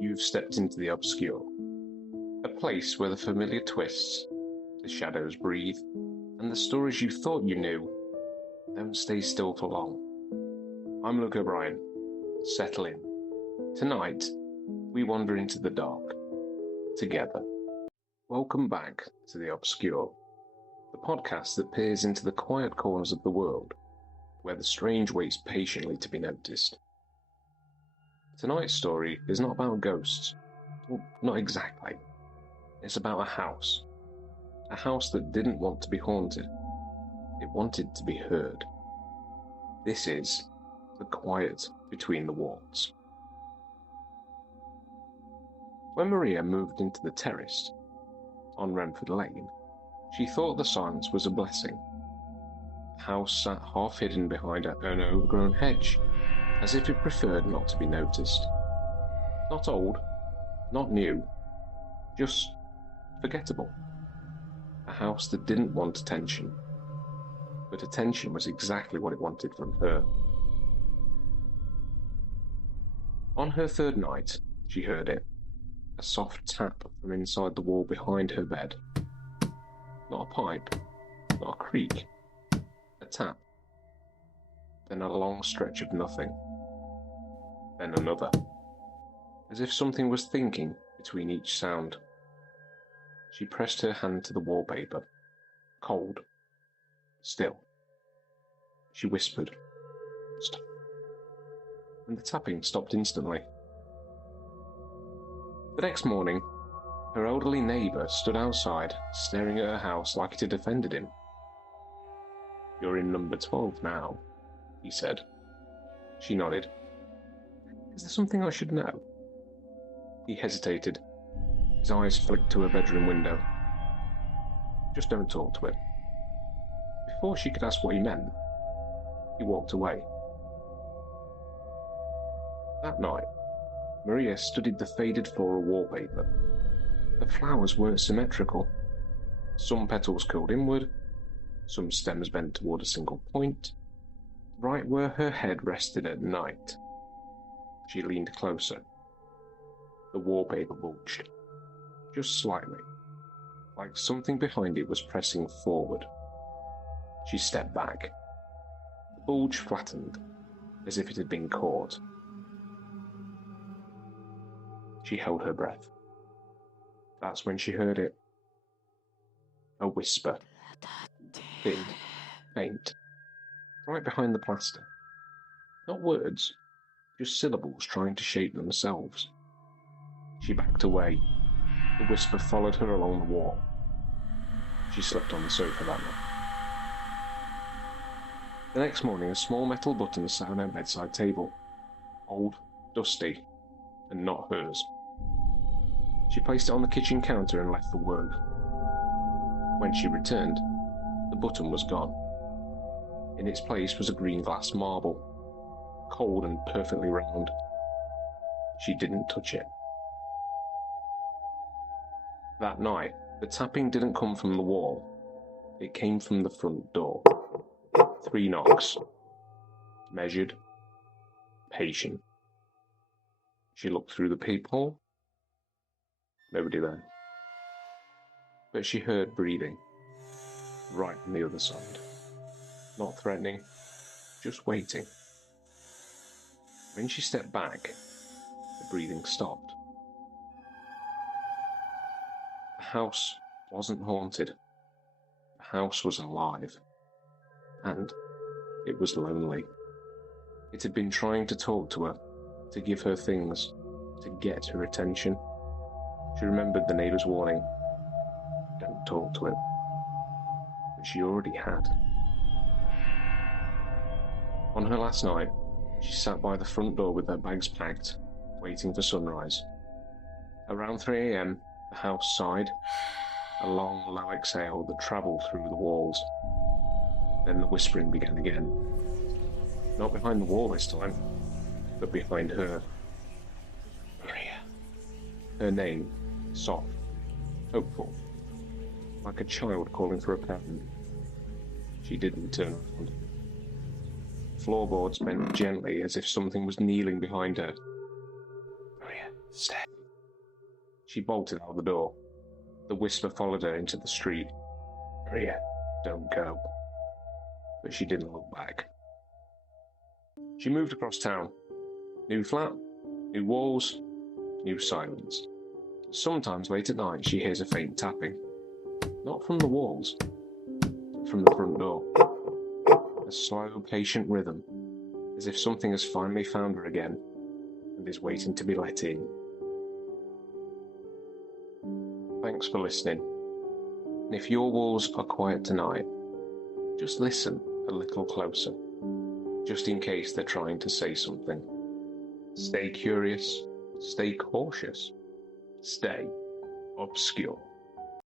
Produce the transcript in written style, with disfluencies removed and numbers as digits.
You've stepped into the obscure, a place where the familiar twists, the shadows breathe, and the stories you thought you knew don't stay still for long. I'm Luke O'Brien. Settle in. Tonight, we wander into the dark, together. Welcome back to The Obscure, the podcast that peers into the quiet corners of the world, where the strange waits patiently to be noticed. Tonight's story is not about ghosts. Well, not exactly. It's about a house that didn't want to be haunted. It wanted to be heard. This is The Quiet Between the Walls. When Maria moved into the terrace on Wrenford Lane, she thought the silence was a blessing. The house sat half hidden behind an overgrown hedge, as if it preferred not to be noticed. Not old, not new, just forgettable. A house that didn't want attention, but attention was exactly what it wanted from her. On her third night, she heard it, a soft tap from inside the wall behind her bed. Not a pipe, not a creak, a tap. Then a long stretch of nothing. Then another, as if something was thinking between each sound. She pressed her hand to the wallpaper, cold, still. She whispered, "Stop," and the tapping stopped instantly. The next morning, her elderly neighbour stood outside, staring at her house like it had offended him. "You're in number 12 now," he said. She nodded. "Is there something I should know?" He hesitated. His eyes flicked to her bedroom window. "Just don't talk to it." Before she could ask what he meant, he walked away. That night, Maria studied the faded floral wallpaper. The flowers weren't symmetrical. Some petals curled inward, some stems bent toward a single point, right where her head rested at night. She leaned closer. The wallpaper bulged, just slightly, like something behind it was pressing forward. She stepped back. The bulge flattened, as if it had been caught. She held her breath. That's when she heard it. A whisper. Thin, faint, right behind the plaster. Not words, just syllables trying to shape themselves. She backed away. The whisper followed her along the wall. She slept on the sofa that night. The next morning, a small metal button sat on her bedside table. Old, dusty, and not hers. She placed it on the kitchen counter and left for work. When she returned, the button was gone. In its place was a green glass marble, cold and perfectly round. She didn't touch it. That night, the tapping didn't come from the wall. It came from the front door. 3 knocks. Measured. Patient. She looked through the peephole. Nobody there. But she heard breathing. Right on the other side. Not threatening, just waiting. When she stepped back, the breathing stopped. The house wasn't haunted. The house was alive. And it was lonely. It had been trying to talk to her, to give her things, to get her attention. She remembered the neighbour's warning. Don't talk to it. But she already had. On her last night, she sat by the front door with her bags packed, waiting for sunrise. Around 3 a.m, the house sighed, a long, low exhale that travelled through the walls. Then the whispering began again. Not behind the wall this time, but behind her. Maria. Her name, soft, hopeful, like a child calling for a parent. She didn't turn around. Floorboards bent gently as if something was kneeling behind her. Maria, Stay. She bolted out the door. The whisper followed her into the street. Maria, don't go. But she didn't look back. She moved across town. New flat, new walls, new silence. Sometimes late at night she hears a faint tapping. Not from the walls, but from the front door. A slow, patient rhythm, as if something has finally found her again and is waiting to be let in. Thanks for listening. And if your walls are quiet tonight, just listen a little closer, just in case they're trying to say something. Stay curious, stay cautious, stay obscure.